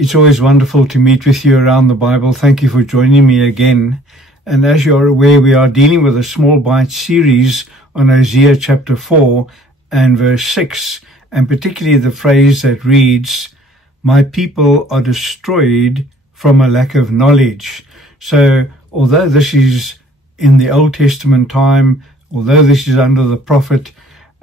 It's always wonderful to meet with you around the Bible. Thank you for joining me again. And as you're aware, we are dealing with a small bite series on Hosea chapter 4 and verse 6, and particularly the phrase that reads, "My people are destroyed from a lack of knowledge." So although this is in the Old Testament time, although this is under the prophet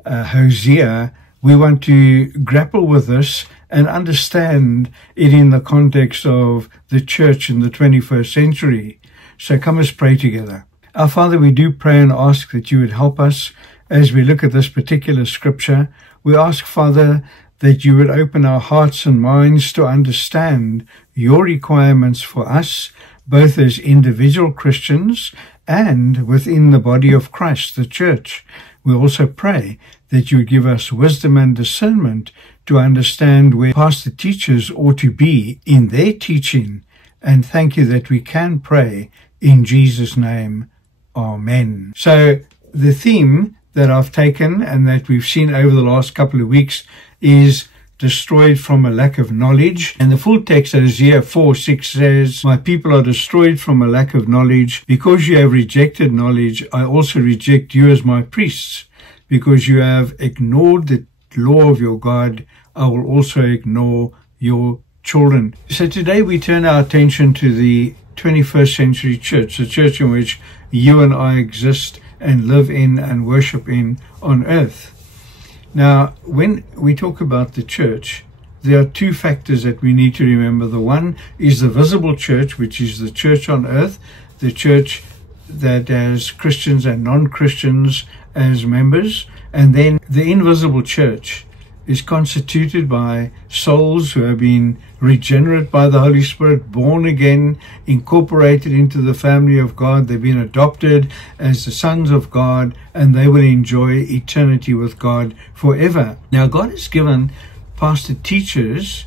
Hosea, we want to grapple with this and understand it in the context of the church in the 21st century. So come, let's pray together. Our Father, we do pray and ask that you would help us as we look at this particular scripture. We ask, Father, that you would open our hearts and minds to understand your requirements for us, both as individual Christians and within the body of Christ, the church. We also pray that you would give us wisdom and discernment to understand where pastor teachers ought to be in their teaching. And thank you that we can pray in Jesus' name. Amen. So the theme that I've taken and that we've seen over the last couple of weeks is destroyed from a lack of knowledge. And the full text, Hosea 4:6 says, "My people are destroyed from a lack of knowledge. Because you have rejected knowledge, I also reject you as my priests. Because you have ignored the law of your God, I will also ignore your children." So today we turn our attention to the 21st century church, the church in which you and I exist and live in and worship in on earth. Now, when we talk about the church, there are two factors that we need to remember. The one is the visible church, which is the church on earth, the church that has Christians and non-Christians as members. And then the invisible church is constituted by souls who have been regenerate by the Holy Spirit, born again, incorporated into the family of God. They've been adopted as the sons of God, and they will enjoy eternity with God forever. Now, God has given pastor teachers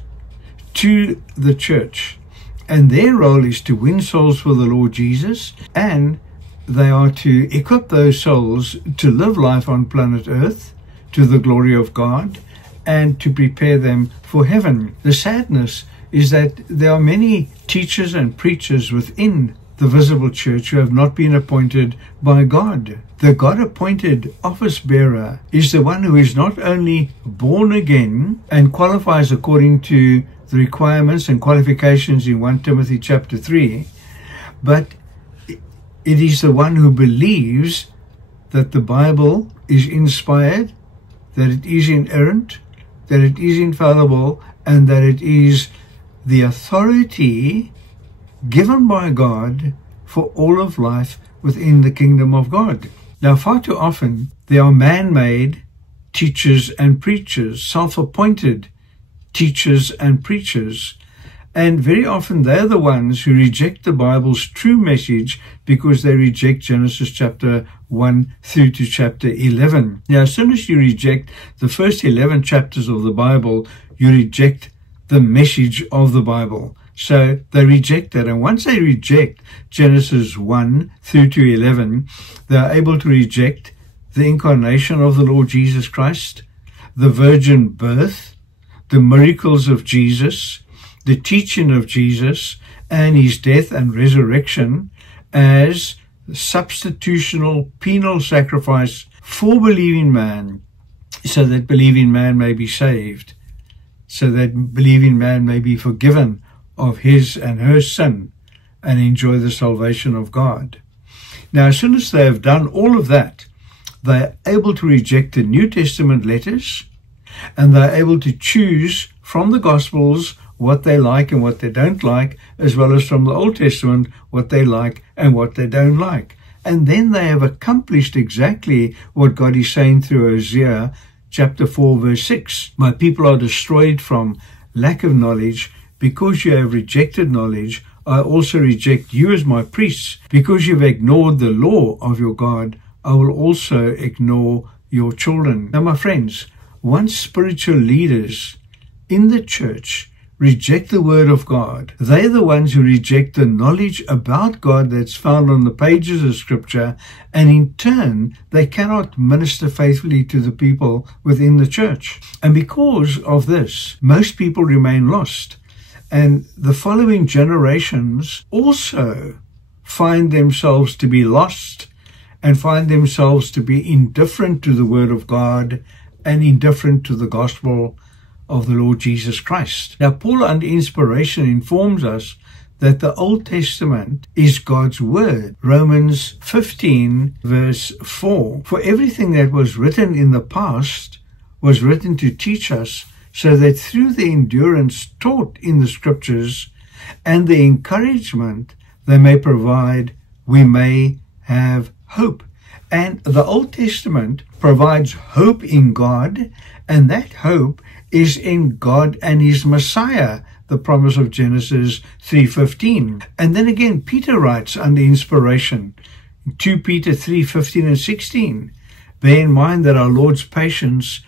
to the church, and their role is to win souls for the Lord Jesus, and they are to equip those souls to live life on planet Earth to the glory of God and to prepare them for heaven. The sadness is that there are many teachers and preachers within the visible church who have not been appointed by God. The God-appointed office bearer is the one who is not only born again and qualifies according to the requirements and qualifications in 1 Timothy chapter 3, but it is the one who believes that the Bible is inspired, that it is inerrant, that it is infallible, and that it is the authority given by God for all of life within the kingdom of God. Now, far too often, there are man-made teachers and preachers, self-appointed teachers and preachers, and very often they're the ones who reject the Bible's true message because they reject Genesis chapter 1 through to chapter 11. Now, as soon as you reject the first 11 chapters of the Bible, you reject the message of the Bible. So they reject that. And once they reject Genesis 1 through to 11, they are able to reject the incarnation of the Lord Jesus Christ, the virgin birth, the miracles of Jesus, the teaching of Jesus, and his death and resurrection as substitutional penal sacrifice for believing man, so that believing man may be saved, so that believing man may be forgiven of his and her sin and enjoy the salvation of God. Now, as soon as they have done all of that, they are able to reject the New Testament letters, and they are able to choose from the Gospels what they like and what they don't like, as well as from the Old Testament what they like and what they don't like. And then they have accomplished exactly what God is saying through Hosea chapter 4 verse 6. "My people are destroyed from lack of knowledge. Because you have rejected knowledge, I also reject you as my priests. Because you've ignored the law of your God, I will also ignore your children." Now, my friends, once spiritual leaders in the church reject the word of God, they're the ones who reject the knowledge about God that's found on the pages of Scripture, and in turn, they cannot minister faithfully to the people within the church. And because of this, most people remain lost. And the following generations also find themselves to be lost and find themselves to be indifferent to the Word of God and indifferent to the gospel of the Lord Jesus Christ. Now, Paul, under inspiration, informs us that the Old Testament is God's Word. Romans 15, verse 4. For everything that was written in the past was written to teach us, so that through the endurance taught in the Scriptures and the encouragement they may provide, we may have hope. And the Old Testament provides hope in God, and that hope is in God and His Messiah, the promise of Genesis 3:15. And then again, Peter writes under inspiration, 2 Peter 3:15 and 16. Bear in mind that our Lord's patience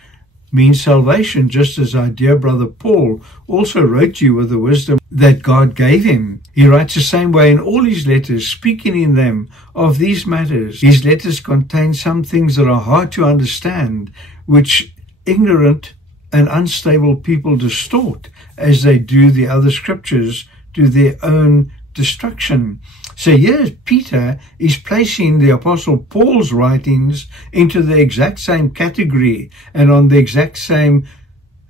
means salvation, just as our dear brother Paul also wrote to you with the wisdom that God gave him. He writes the same way in all his letters, speaking in them of these matters. His letters contain some things that are hard to understand, which ignorant and unstable people distort, as they do the other scriptures to their own destruction. So here Peter is placing the Apostle Paul's writings into the exact same category and on the exact same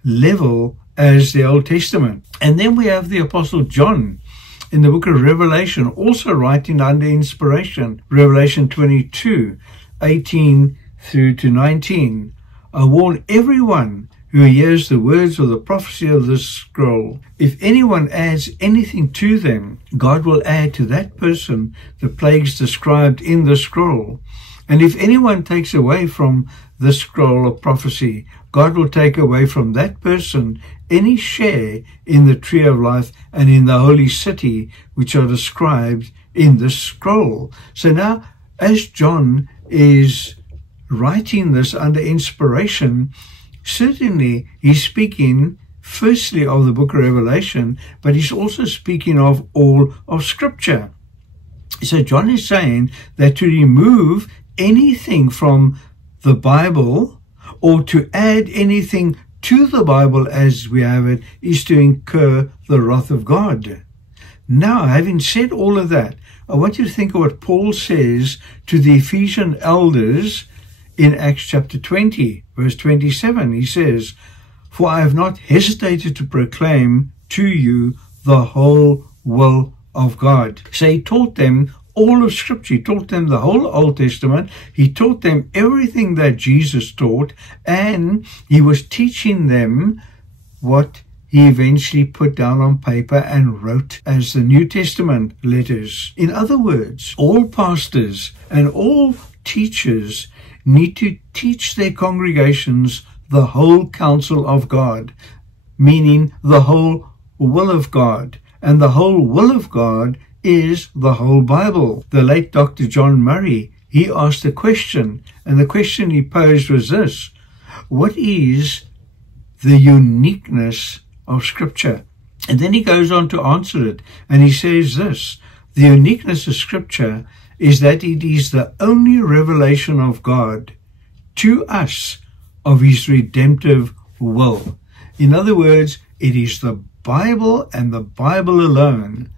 level as the Old Testament. And then we have the Apostle John in the book of Revelation, also writing under inspiration, Revelation 22:18 through to 19. I warn everyone who hears the words of the prophecy of this scroll. If anyone adds anything to them, God will add to that person the plagues described in the scroll. And if anyone takes away from the scroll of prophecy, God will take away from that person any share in the tree of life and in the holy city, which are described in this scroll. So now, as John is writing this under inspiration, certainly he's speaking firstly of the book of Revelation, but he's also speaking of all of Scripture. So John is saying that to remove anything from the Bible or to add anything to the Bible as we have it is to incur the wrath of God. Now, having said all of that, I want you to think of what Paul says to the Ephesian elders in Acts chapter 20, verse 27. He says, for I have not hesitated to proclaim to you the whole will of God. So he taught them all of Scripture. He taught them the whole Old Testament. He taught them everything that Jesus taught, and he was teaching them what he eventually put down on paper and wrote as the New Testament letters. In other words, all pastors and all teachers need to teach their congregations the whole counsel of God, meaning the whole will of God. And the whole will of God is the whole Bible. The late Dr. John Murray, he asked a question, and the question he posed was this: what is the uniqueness of Scripture? And then he goes on to answer it, and he says this: the uniqueness of Scripture is that it is the only revelation of God to us of his redemptive will. In other words, it is the Bible and the Bible alone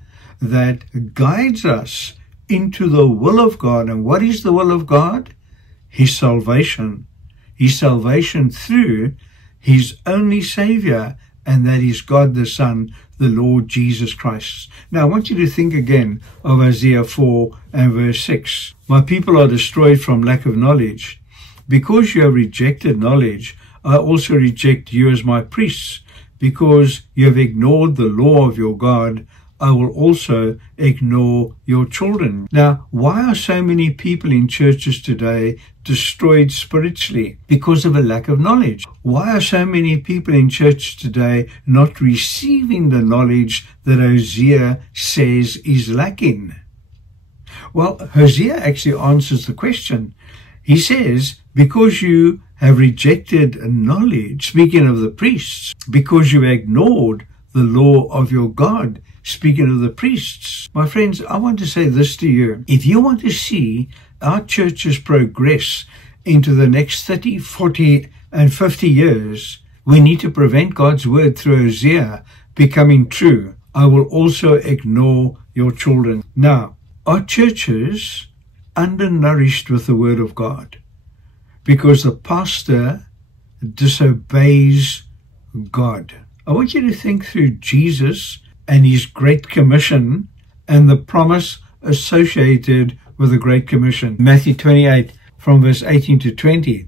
that guides us into the will of God. And what is the will of God? His salvation. His salvation through his only Savior, and that is God the Son, the Lord Jesus Christ. Now, I want you to think again of Isaiah 4 and verse 6. My people are destroyed from lack of knowledge. Because you have rejected knowledge, I also reject you as my priests. Because you have ignored the law of your God, I will also ignore your children. Now, why are so many people in churches today destroyed spiritually? Because of a lack of knowledge. Why are so many people in church today not receiving the knowledge that Hosea says is lacking? Well, Hosea actually answers the question. He says, because you have rejected knowledge, speaking of the priests, because you ignored the law of your God, speaking of the priests. My friends, I want to say this to you. If you want to see our churches progress into the next 30, 40, and 50 years, we need to prevent God's word through Hosea becoming true I will also ignore your children. Now, are churches undernourished with the Word of God because the pastor disobeys God? I want you to think through Jesus and his Great Commission and the promise associated with the Great Commission. Matthew 28 from verse 18 to 20.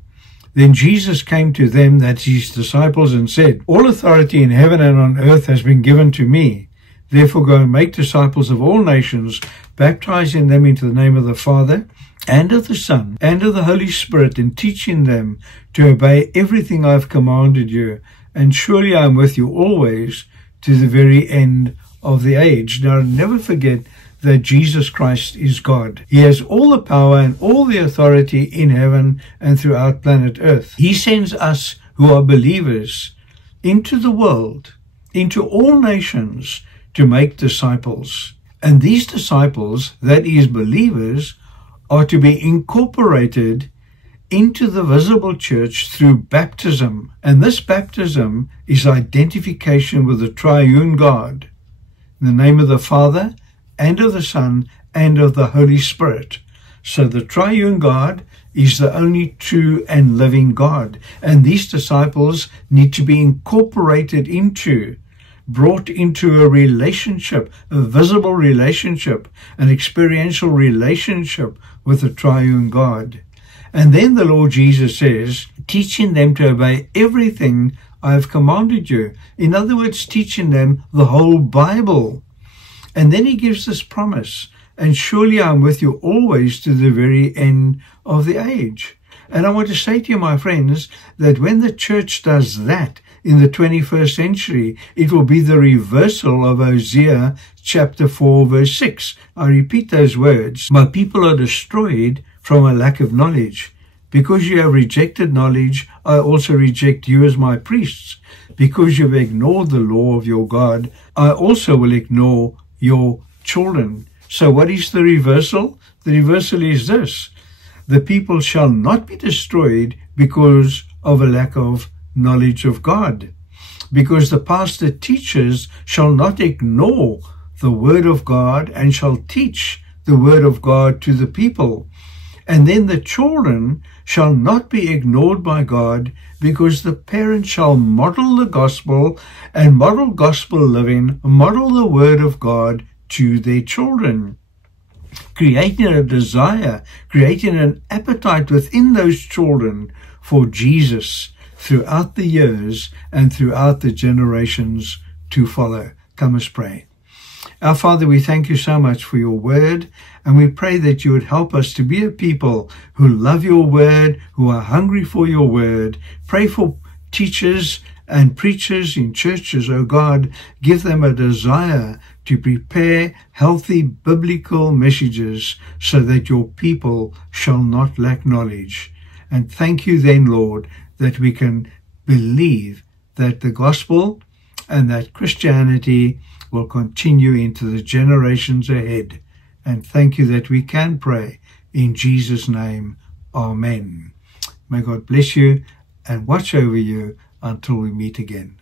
Then Jesus came to them, that's his disciples, and said, All authority in heaven and on earth has been given to me. Therefore go and make disciples of all nations, baptizing them into the name of the Father and of the Son and of the Holy Spirit, and teaching them to obey everything I have commanded you. And surely I am with you always to the very end of the age. Now, never forget that Jesus Christ is God. He has all the power and all the authority in heaven and throughout planet Earth. He sends us who are believers into the world, into all nations, to make disciples. And these disciples, that is believers, are to be incorporated into the visible church through baptism. And this baptism is identification with the triune God, in the name of the Father, and of the Son, and of the Holy Spirit. So the triune God is the only true and living God. And these disciples need to be incorporated into, brought into a relationship, a visible relationship, an experiential relationship with the triune God. And then the Lord Jesus says, teaching them to obey everything I have commanded you. In other words, teaching them the whole Bible. And then he gives this promise, and surely I am with you always to the very end of the age. And I want to say to you, my friends, that when the church does that in the 21st century, it will be the reversal of Hosea chapter 4, verse 6. I repeat those words. My people are destroyed from a lack of knowledge. Because you have rejected knowledge, I also reject you as my priests. Because you have ignored the law of your God, I also will ignore your children. So what is the reversal? The reversal is this: the people shall not be destroyed because of a lack of knowledge of God, because the pastor teachers shall not ignore the word of God and shall teach the word of God to the people. And then the children shall not be ignored by God, because the parents shall model the gospel and model gospel living, model the word of God to their children, creating a desire, creating an appetite within those children for Jesus throughout the years and throughout the generations to follow. Come, let's pray. Our Father, we thank you so much for your word, and we pray that you would help us to be a people who love your word, who are hungry for your word. Pray for teachers and preachers in churches, oh God. Give them a desire to prepare healthy biblical messages so that your people shall not lack knowledge. And thank you then, Lord, that we can believe that the gospel and that Christianity will continue into the generations ahead. And thank you that we can pray in Jesus' name. Amen. May God bless you and watch over you until we meet again.